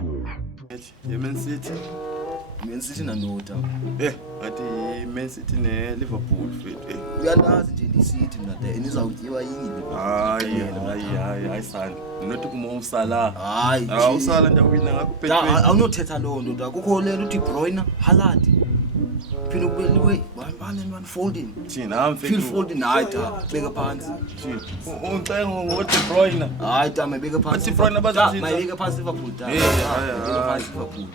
Man City. Man City nandoda. Athi Man City ne Liverpool fit. Uyalazi nje iCity mina de nizawutyiwa yini? Hayi sana. Nothi kumo Salah. Hayi. Usala ndawina ngakubhethe. Awunothetha lo ndoda. Kukho lento uthi Bruyne, Haaland. Phela kubeliwe one folding. Thina Phil folding hayi da. Beka phansi. Uncengo ngothi Bruyne. Hayi da mabeka phansi. Bathi Bruyne abazothi. Mayibeka phansi Liverpool da. Beka phansi Liverpool.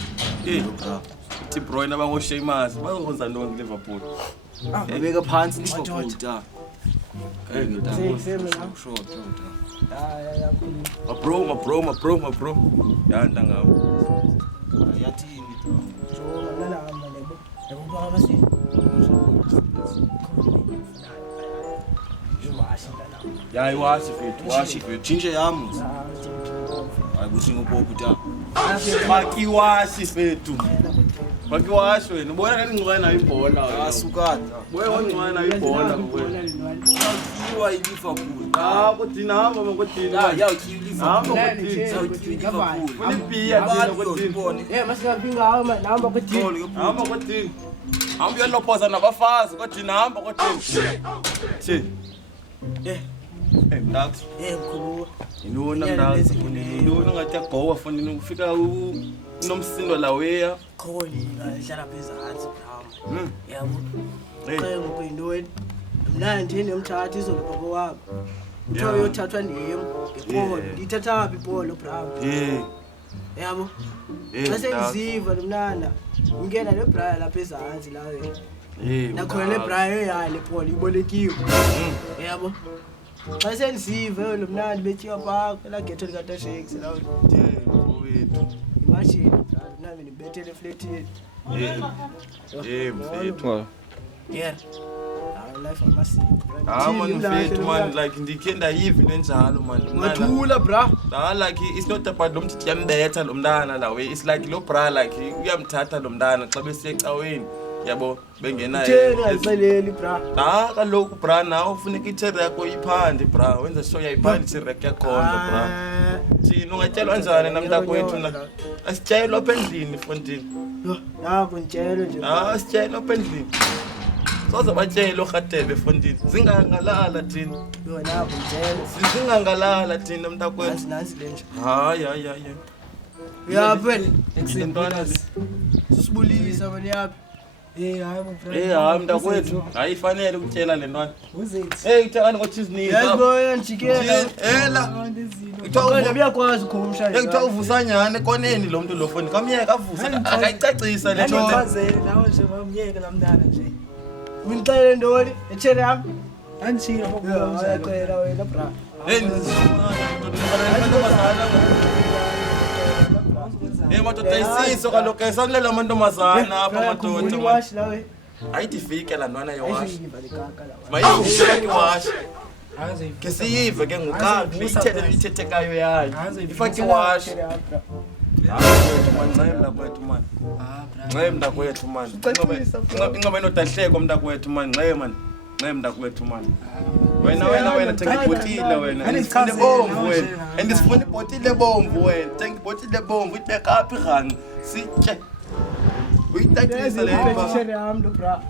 Bathi Bruyne abangosheamus bazokwenza ntoni Liverpool. Beka phansi Liverpool da. Short. Bro. Yanda ngawo. Yathini Iwashi fit. Chinje yami. Hayi kusingo popu da. Bakiwashi fethu. Bakiwashi wena ubona ngingcwena nayo ibhola. Asukada. Boye ngingcwena nayo ibhola wena. Yiwa Liverpool. Kuthina hamba ngokuthina. Yawuthiwa Liverpool. Hamba kuthina. Uniphiya kuthina. Masingaphinga hawo nahamba kuthini. Hamba kuthina. Hamba uyalophoza nabafazi kuthina hamba kuthina. Mntathi. Mkhulu. Inona mntathi. Inona ngathi agowa fonini ufika unomsindo la weya. Kholi hlala phezansi phamba. Yabo. Qengo kuyintoni? Mina nje nemthatha izolubhoko wabo. Utho uyothathwa ndim. Ibhola, ithatha ibhola Brown. Yabo. Bese ngiziva nomnana. Ngena le Brian lapha ezansi la wena. Nakhona le Brian yayi le bhola ibolekiwe. Yabo. Bese ngiziva lo mnandi bethiwa phaka la ghetto lika Tasheks la mfowethu. Imagine nami nibethele flatini. Mfowethu. Yeah. Life amasiko. Man mfethu man like ndikhenda yivi nenjalo man. Mathula bra. Like it's not about lo mntu yambetha lo mntana la way. It's like lo bra like uyamthatha lo mntana xa besiye ecaweni. Yabo bengena ayixeleli bra. Kaloku bra nawe ufuneka icherry yakho iphande bra. Wenza sure yayiphanda icherry yakho bra. Thina ungatyelwa njani namntakwethu na? Asityelwa apha endlini Fontini. Yabo ntshelo nje. Asityelwa apha endlini. Soze batshele oRhatebe Fontini. Zingangalala thina. Yona yabo ntshelo. Zingangalala thina mntakwethu. Nansi le nje. Hayi. Uyaphi? Eksentwana. Sisibulisa wena yaphi? Hayi mntakwethu. Hayi ifanele ukutshela le ntwana. Uzethi. Uthakani ngothi izinini. Yaziboya njikela. Kuthiwa uyakwazi ukhumsha nje. Kuthiwa uvusanyane koneni lo muntu lo Fontini. Kamyeka avusa akayicacisa le nto. Ngicazele nawe nje bamyeke lamntana nje. Ngicela ndoni echere yami. Anjira ngokuba uyacela wena bra. Madoda isiso kaloku esakulela amantombazana apha madoda. Wash la we. Ayidifike la ntwana yowash. Ayiyiva lekaka la. Mayivuke iwash. Ke siyive ke nguqaqi ithethekayo yayo. Ifake iwash. Mntakwethu man. Mntakwethu man. Inqobe enodahleko mntakwethu man. Mntakwethu man. Wena thenga ibhotile wena. Andifune bomvu wena. Andifune ibhotile bomvu wena. Thenga ibhotile bomvu ibeka apha irhanqi. Sitye. Uyithathisa le echere yami lo bra.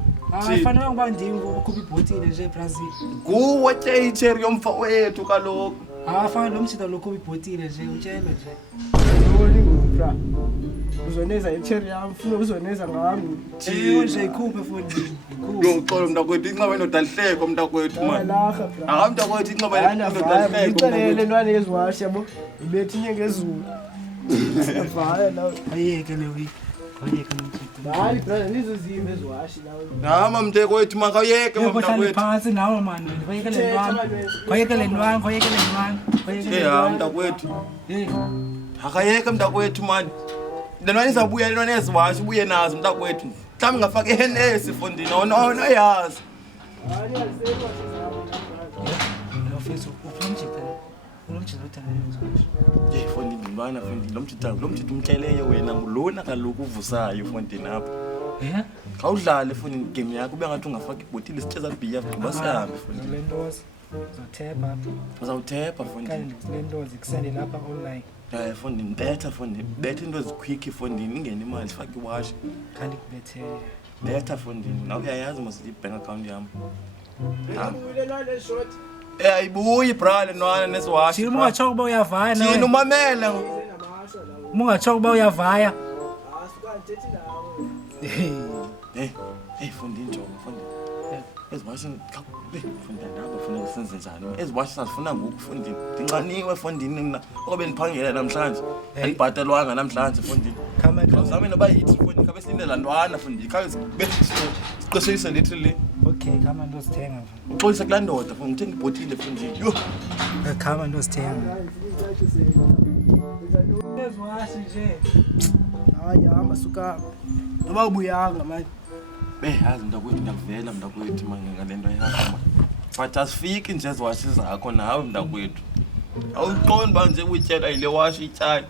Fanele ngoba ndingo ukhupha ibhotile nje eBrazil. Nguwe tye icherry yomfa wethu kaloku. Fanele lo msitha lo khupha ibhotile nje utshele nje. Ndoni ngubra. Uzoneza echere yami ufuna uzoneza ngami. Nje ikhuphe futhi. Ngoxolo mntakwethu inqaba enodahleko mntakwethu man. Mntakwethu inqaba enodahleko. Ngicela ntwana eziwash yabo. Ibethi inyenge ezulu. Avala la. Ayeke le week. Ayeke nomthetho. Hayi brother nizozima eziwash la. Nama mntakwethu makayeke mntakwethu. Phansi nawe man. Bayekele ntwana. Bayekele ntwana. Mntakwethu. Akayeke mntakwethu man. Lentwana izabuya lentwana eziwash ubuye nazo mntakwethu. Mhlawumbe ngafaka iHNS Fontini awona yazi. Hayi alisekho Lo mfethu uphumjika. Unomjika uthanda Fontini ngibana Fontini lo mjita umhleleye wena ngulona kaloku uvusayo Fontini apha. Khawudlale Fontini game yakho ube ngathi ungafaka ibhotile sithe zabhiya gqiba sihambe Fontini. Lentoza. Uzothepha apha. Uzawuthepha fondini. Kanti le nto zikusende lapha online. Hayi fondini, betha fondini. Betha into eziquick fondini, ingene imali fake iwash. Kanti kubethe. Betha fondini. Nawe uyayazi mos i-bank account yami. Uyelelwane short. Ayibuyi bra le ntwana nesiwash. Thina ungatsho ukuba uyavaya nawe. Thina umamele. Namasho lawo. Ungatsho ukuba uyavaya. Sukanthethi nawe. Hey fondini njongo fondini. Eziwashi fondini nabo funeka senze njani? Eziwashi sazifuna ngoku fondini. Ndinxaniwe fondini mina. Obe ndiphangela namhlanje. Andibhatalwanga namhlanje fondini. Uzame noba yithi fondini kabe sindela ntwana fondini. Khabe siqeshise literally. Okay, khama ndosithenga. Uxolisa kulaa ndoda fondini. Ngithenga ibhotile fondini. Yho. Khama ndosithenga. Eziwashi nje. Hayi hamba suka. Noba ubuyanga manje. Yazi mntakwethu ndakuvela mntakwethu ngale nto yakho. But asifiki nje eziwashi zakho nawe mntakwethu. Awuqondi uba nje uyityela yile washi ityala.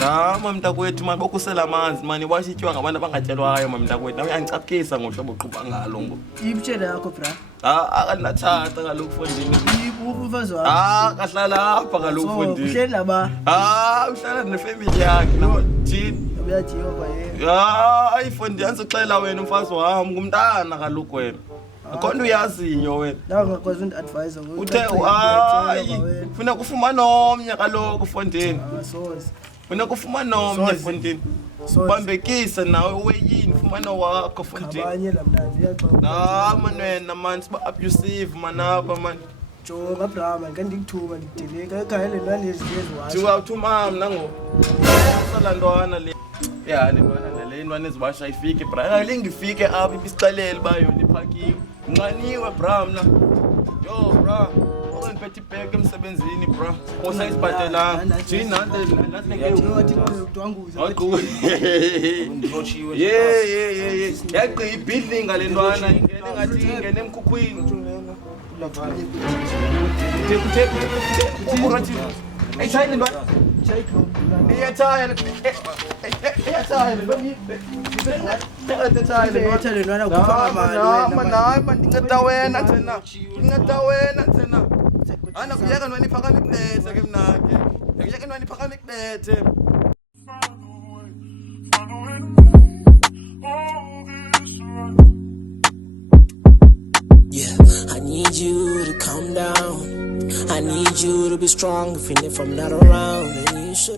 Dama mntakwethu mani bokusela amanzi mani iwashi ityiwa ngabantu abangatyelwayo mntakwethu. Nawe uyandicaphukisa ngohlobo oqhuba ngalo ngo. Ipitshela yakho bra. Akandinatshata kaloku fondini. Umfazi wakho. Kahlala apha kaloku fondini. Uhleli naba. Uhlala nefamily yakhe nabo thini. Uyajiwa kwa yena. Hayi fondini andizoxela wena umfazi wami ngumntana kaloku wena. Akhona uyaziyo wena. La ngakwazi undi-advise ngokuthi Uthe hayi ufuna kufumana omnye kaloku fondini. Asozi. Ufuna kufumana omnye fondini. Bambekise nawe uweyini ufumana wakho fondini. Abanye la mnandi uyaxoxa. Man wena man siba abusive manapha man. Jonga Brahma ngandikuthuma ndideleka ekhaya le ntwana eziwashi. Uthuma mna ngo. Sala ntwana le. Le ntwana le ntwana eziwasha ifike bra. Lingifike apha ibisixelele ba yona iphakiwe. Nqaniwe bra mna. Yo bra. Ngiphethe ibheke emsebenzini bra. Osayisibhatelanga. Jini nathi Wathi udwanguza. Ndrochiwe. Yaqi ibuilding ngale ntwana ingene ngathi ingene emkhukhwini. Ayishayile ntwana. Iyatshaya le ntwana kukhupha ngamali. Hayi man ndinceda wena thina. Ndinceda wena thina. Ana kuyeka ntwana iphakame ikubethe ke mnake. Kuyeka ntwana iphakame ikubethe. Yeah, I need you to calm down. I need you to be strong even if I'm not around. And you should